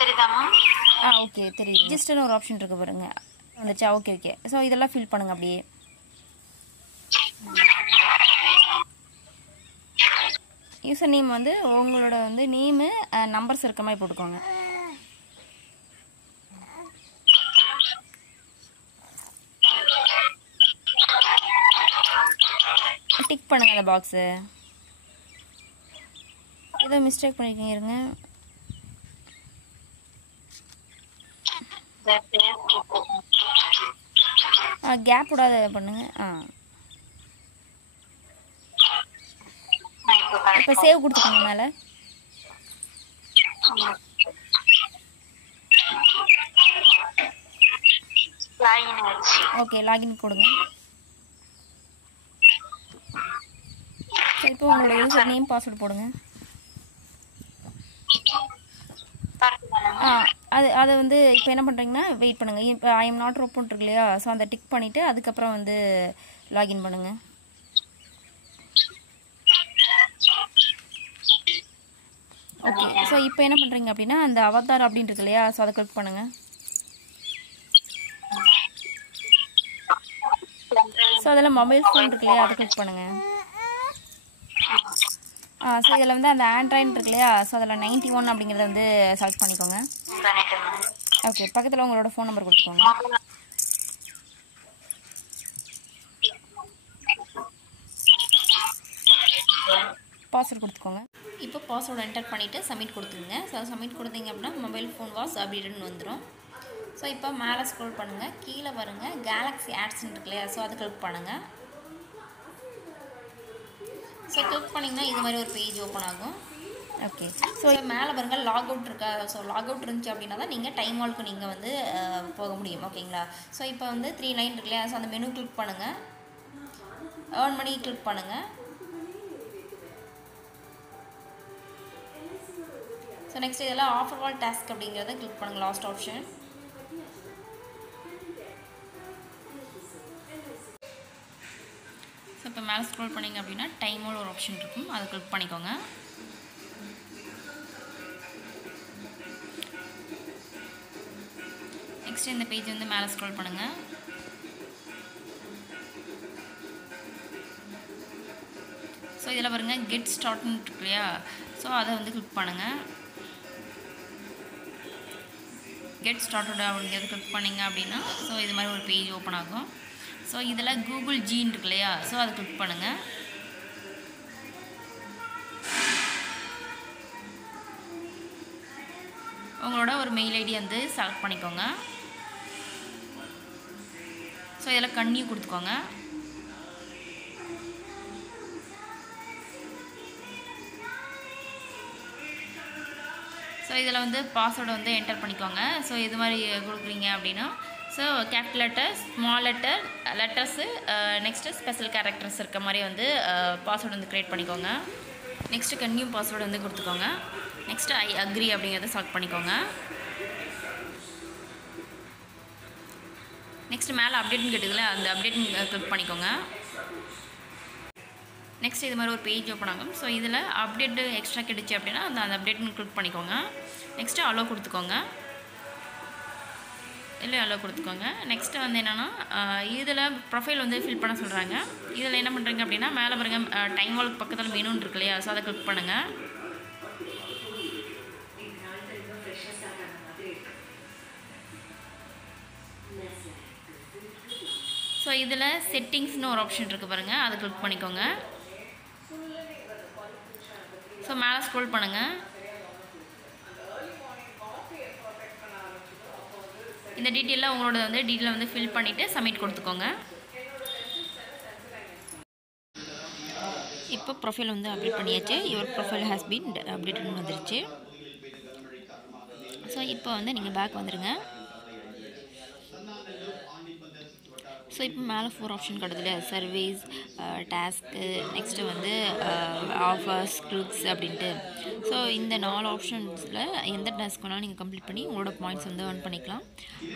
தெரியுதா ma'am? Okay தெரியுது. ரிஜிஸ்டர்னு ஒரு ஆப்ஷன் இருக்கு பாருங்க, வந்துச்சா? Okay okay. ஸோ இதெல்லாம் ஃபில் பண்ணுங்க அப்படியே. யூசர் நேம் வந்து உங்களோட வந்து நேமு நம்பர்ஸ் இருக்க மாதிரி போட்டுக்கோங்க. டிக் பண்ணுங்க அந்த பாக்ஸு. ஏதோ மிஸ்டேக் பண்ணிருக்கீங்க, இருங்க. கேப் விடாத பண்ணுங்க. இப்போ சேவ் கொடுத்துக்கோங்க மேலே. ஓகே, லாகின் கொடுங்க. இப்போ உங்களோட யூசர் நேம் பாஸ்வேர்டு போடுங்க. அது வந்து இப்போ என்ன பண்ணுறீங்கன்னா வெயிட் பண்ணுங்கள். இப்போ ஐ எம் நாட் ரோப்போன் இருக்கு இல்லையா? ஸோ அந்த டிக் பண்ணிவிட்டு அதுக்கப்புறம் வந்து லாகின் பண்ணுங்கள். ஓகே. ஸோ இப்போ என்ன பண்ணுறீங்க அப்படின்னா அந்த அவதார் அப்படின்னு இருக்கு இல்லையா? ஸோ அதை கிளிக் பண்ணுங்கள். ஸோ அதில் மொபைல் ஃபோன் இருக்கு இல்லையா? அதை கிளிக் பண்ணுங்கள். ஸோ இதில் வந்து அந்த ஆண்ட்ராய்டு இருக்கு இல்லையா? ஸோ அதில் 91 அப்படிங்கிறத வந்து செலக்ட் பண்ணிக்கோங்க. ஓகே, பக்கத்தில் உங்களோட ஃபோன் நம்பர் கொடுத்துக்கோங்க. பாஸ்வேர்டு கொடுத்துக்கோங்க. இப்போ பாஸ்வேர்டு என்டர் பண்ணிவிட்டு சப்மிட் கொடுத்துருங்க. ஸோ சப்மிட் கொடுத்தீங்க அப்படின்னா மொபைல் ஃபோன் வாஸ் அப்படின்னு வந்துடும். ஸோ இப்போ மேலே ஸ்க்ரோல் பண்ணுங்கள், கீழே வருங்க, கேலக்ஸி ஆட்ஸ்ன்னு இருக்கு இல்லையா? ஸோ அதை கிளிக் பண்ணுங்கள். ஸோ கிளிக் பண்ணிங்கன்னா இது மாதிரி ஒரு பேஜ் ஓப்பன் ஆகும். ஓகே. ஸோ மேலே பாருங்கள் லாக் அவுட் இருக்கா? ஸோ லாக் அவுட் இருந்துச்சு அப்படின்னா தான் நீங்கள் டைம் வால்க்கு நீங்கள் வந்து போக முடியும். ஓகேங்களா? ஸோ இப்போ வந்து 3 லைன் இருக்கு இல்லையா? ஸோ அந்த மெனு கிளிக் பண்ணுங்கள், ஏர்ன் மணி கிளிக் பண்ணுங்கள். ஸோ நெக்ஸ்ட் இதெல்லாம் ஆஃபர் வால் டாஸ்க் அப்படிங்கிறத கிளிக் பண்ணுங்கள், லாஸ்ட் ஆப்ஷன். ஸோ இப்போ மேலே ஸ்க்ரோல் பண்ணிங்க அப்படின்னா டைமோட ஒரு ஆப்ஷன் இருக்கும், அதை கிளிக் பண்ணிக்கோங்க. நெக்ஸ்ட் இந்த பேஜ் வந்து மேலே ஸ்க்ரோல் பண்ணுங்கள். ஸோ இதில் பாருங்கள் கெட் ஸ்டார்ட்னு இருக்கு இல்லையா? ஸோ அதை வந்து கிளிக் பண்ணுங்கள். கெட் ஸ்டார்டட் அப்படிங்கிறது கிளிக் பண்ணிங்க அப்படின்னா ஸோ இது மாதிரி ஒரு பேஜ் ஓப்பன் ஆகும். ஸோ இதில் கூகுள் ஜீன் இருக்கு இல்லையா? ஸோ அதை கிளிக் பண்ணுங்கள். உங்களோட ஒரு மெயில் ஐடி வந்து செலக்ட் பண்ணிக்கோங்க. ஸோ இதில் கன்னியூ கொடுத்துக்கோங்க. ஸோ இதில் வந்து பாஸ்வேர்டு வந்து என்டர் பண்ணிக்கோங்க. ஸோ இது மாதிரி கொடுக்குறீங்க அப்படின்னா so capital letter, small letter, letters, next special characters இருக்க மாதிரி வந்து பாஸ்வேர்டு வந்து க்ரியேட் பண்ணிக்கோங்க. நெக்ஸ்ட்டு கன்னியூ பாஸ்வேர்டு வந்து கொடுத்துக்கோங்க. நெக்ஸ்ட்டு ஐ அக்ரி அப்படிங்கிறத செலக்ட் பண்ணிக்கோங்க. நெக்ஸ்ட்டு மேலே அப்டேட்னு கேட்டுக்கல, அந்த அப்டேட் கிளிக் பண்ணிக்கோங்க. நெக்ஸ்ட் இது மாதிரி ஒரு பேஜ் ஓப்பன் ஆகும். ஸோ இதில் அப்டேட்டு எக்ஸ்ட்ரா கிடைச்சி அப்படின்னா அந்த அப்டேட்னு கிளிக் பண்ணிக்கோங்க. நெக்ஸ்ட்டு அலோ கொடுத்துக்கோங்க. இல்லை அலோ கொடுத்துக்கோங்க. நெக்ஸ்ட்டு வந்து என்னென்னா இதில் ப்ரொஃபைல் வந்து ஃபில் பண்ண சொல்கிறாங்க. இதில் என்ன பண்ணுறீங்க அப்படின்னா மேலே பாருங்கள் டைம் வால்க்கு பக்கத்தில் மெனுன்னு இருக்கு இல்லையா? ஸோ அதை கிளிக் பண்ணுங்கள். ஸோ இதில் செட்டிங்ஸ்னு ஒரு ஆப்ஷன் இருக்குது பாருங்கள், அதை கிளிக் பண்ணிக்கோங்க. ஸோ மேலே ஸ்க்ரோல் பண்ணுங்கள். இந்த டீட்டெயிலில் உங்களோட வந்து டீட்டெயிலை வந்து ஃபில் பண்ணிவிட்டு சப்மிட் கொடுத்துக்கோங்க. இப்போ ப்ரொஃபைல் வந்து அப்டேட் பண்ணியாச்சு. யுவர் ப்ரொஃபைல் ஹேஸ் பீன் அப்டேட்னு வந்துருச்சு. ஸோ இப்போ வந்து நீங்கள் பேக் வந்துடுங்க. ஸோ இப்போ மேலே 4 ஆப்ஷன் காட்டுது இல்லையா, சர்வீஸ், டாஸ்க்கு, நெக்ஸ்ட்டு வந்து ஆஃபர்ஸ், கிளிக்ஸ் அப்படின்ட்டு. ஸோ இந்த 4 ஆப்ஷன்ஸில் எந்த டாஸ்க் வேணாலும் நீங்கள் கம்ப்ளீட் பண்ணி உங்களோட பாயிண்ட்ஸ் வந்து earn பண்ணிக்கலாம்.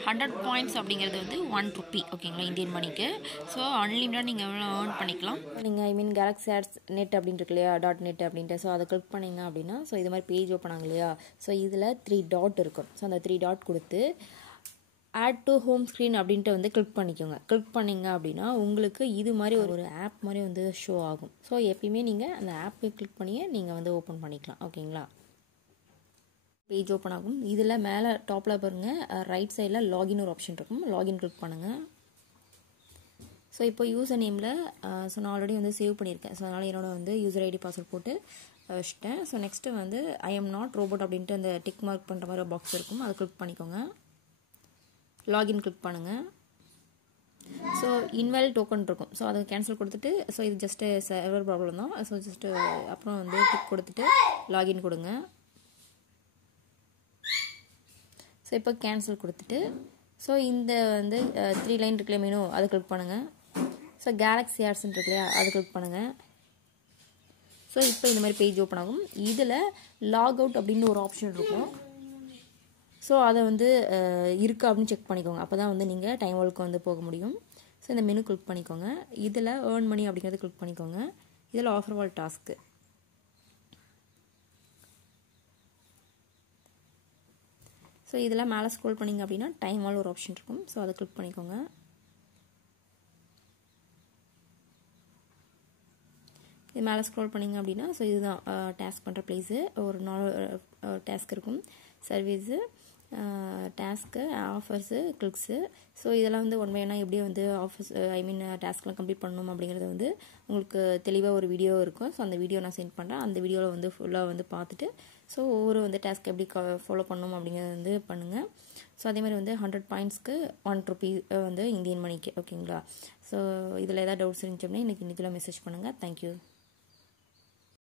100 பாயிண்ட்ஸ் அப்படிங்கிறது வந்து 1 ரூபி, ஓகேங்களா, இந்தியன் மணிக்கு. ஸோ அன்லிமிட்டட் நீங்கள் எவ்வளோ earn பண்ணிக்கலாம். நீங்கள் கேலக்ஸி ஆட்ஸ் நெட் அப்படின்ட்டு இருக்கு இல்லையா, .net அப்படின்ட்டு. ஸோ அதை கிளிக் பண்ணிங்க அப்படின்னா ஸோ இது மாதிரி பேஜ் ஓப்பன் ஆகும் இல்லையா. ஸோ இதில் 3 டாட் இருக்கும். ஸோ அந்த 3 டாட் கொடுத்து ஆட் டு ஹோம் ஸ்க்ரீன் அப்படின்ட்டு வந்து கிளிக் பண்ணிக்கோங்க. கிளிக் பண்ணிங்க அப்படின்னா உங்களுக்கு இது மாதிரி ஒரு ஆப் மாதிரி வந்து ஷோ ஆகும். ஸோ எப்பயுமே நீங்கள் அந்த ஆப்பை கிளிக் பண்ணியே நீங்கள் வந்து ஓப்பன் பண்ணிக்கலாம், ஓகேங்களா. பேஜ் ஓப்பன் ஆகும். இதில் மேலே டாப்பில் பாருங்கள், ரைட் சைடில் லாகின் ஒரு ஆப்ஷன் இருக்கும். லாகின் கிளிக் பண்ணுங்கள். ஸோ இப்போ யூசர் நேமில் ஸோ நான் ஆல்ரெடி வந்து சேவ் பண்ணியிருக்கேன். ஸோ அதனால் என்னோட வந்து யூசர் ஐடி பாஸ்வேர்ட் போட்டு வச்சுட்டேன். ஸோ நெக்ஸ்ட்டு வந்து ஐ எம் நாட் ரோபோட் அப்படின்ட்டு அந்த டிக் மார்க் பண்ணுற மாதிரி ஒரு பாக்ஸ் இருக்கும். அதை கிளிக் பண்ணிக்கோங்க. லாகின் கிளிக் பண்ணுங்கள். ஸோ இன்வாலிட் டோக்கன் இருக்கும். ஸோ அதை கேன்சல் கொடுத்துட்டு ஸோ இது ஜஸ்ட்டு சர்வர் ப்ராப்ளம் தான். ஸோ ஜஸ்ட்டு அப்புறம் வந்து டிக் கொடுத்துட்டு லாகின் கொடுங்க. ஸோ இப்போ கேன்சல் கொடுத்துட்டு ஸோ இந்த வந்து 3 லைன் இருக்குல்ல மெனு, அதை கிளிக் பண்ணுங்கள். ஸோ கேலக்ஸி ஆட்ஸ்ன்னு இருக்கு இல்லையா, அதை கிளிக் பண்ணுங்கள். ஸோ இப்போ இந்த மாதிரி பேஜ் ஓப்பன் ஆகும். இதில் லாக் அவுட் அப்படின்னு ஒரு ஆப்ஷன் இருக்கும். ஸோ அதை வந்து இருக்கா அப்படின்னு செக் பண்ணிக்கோங்க. அப்போ தான் வந்து நீங்கள் டைம் ஒர்க்கு வந்து போக முடியும். ஸோ இந்த மெனு கிளிக் பண்ணிக்கோங்க. இதில் ஏர்ன் மணி அப்படிங்கிறது கிளிக் பண்ணிக்கோங்க. இதில் ஆஃபர் வால் டாஸ்க்கு. ஸோ இதில் மேலே ஸ்க்ரோல் பண்ணிங்க அப்படின்னா டைம் வால் ஒரு ஆப்ஷன் இருக்கும். ஸோ அதை கிளிக் பண்ணிக்கோங்க. இது மேலே ஸ்க்ரோல் பண்ணிங்க அப்படின்னா ஸோ இதுதான் டாஸ்க் பண்ணுற ப்ளேஸு. ஒரு 4 டாஸ்க் இருக்கும். Service, task, offers, clicks. So இதெல்லாம் வந்து ஒன் பை ஒன்னாக எப்படி வந்து ஆஃபர்ஸ் டாஸ்க்லாம் கம்ப்ளீட் பண்ணணும் அப்படிங்கிறது வந்து உங்களுக்கு தெளிவாக ஒரு வீடியோ இருக்கும். ஸோ அந்த வீடியோ நான் சென்ட் பண்ணுறேன். அந்த வீடியோவில் வந்து ஃபுல்லாக வந்து பார்த்துட்டு ஸோ ஒவ்வொரு வந்து டாஸ்க் எப்படி ஃபாலோ பண்ணணும் அப்படிங்கிறத வந்து பண்ணுங்கள். ஸோ அதே மாதிரி வந்து 100 பாயிண்ட்ஸ்க்கு 1 ரூபி வந்து இந்தியன் மணிக்கு, ஓகேங்களா. ஸோ இதில் ஏதாவது டவுட்ஸ் இருந்துச்சு அப்படின்னா எனக்கு இன்னித்தில் மெசேஜ் பண்ணுங்கள். தேங்க்யூ.